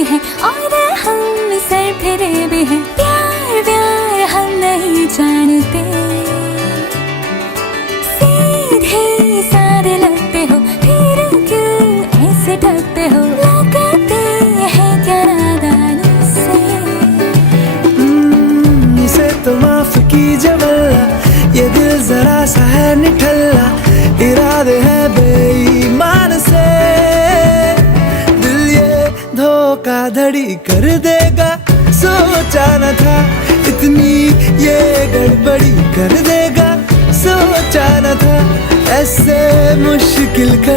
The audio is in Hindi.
भी हैं और हम सर फिरे भी हैं। प्यार व्यार हम नहीं जानते, सीधे साधे लगते हो, फिर क्यों ऐसे ठगते हो? लगाते हैं क्या नादानों से? इसे तो माफ कीजिए वल्ला, ये दिल जरा सा है निठल्ला, इरादे हैं बेईमान से। दिल ये धोखाधड़ी कर देगा, सोचा न था इतनी ये गड़बड़ी कर देगा, सोचा न था ऐसे मुश्किल कर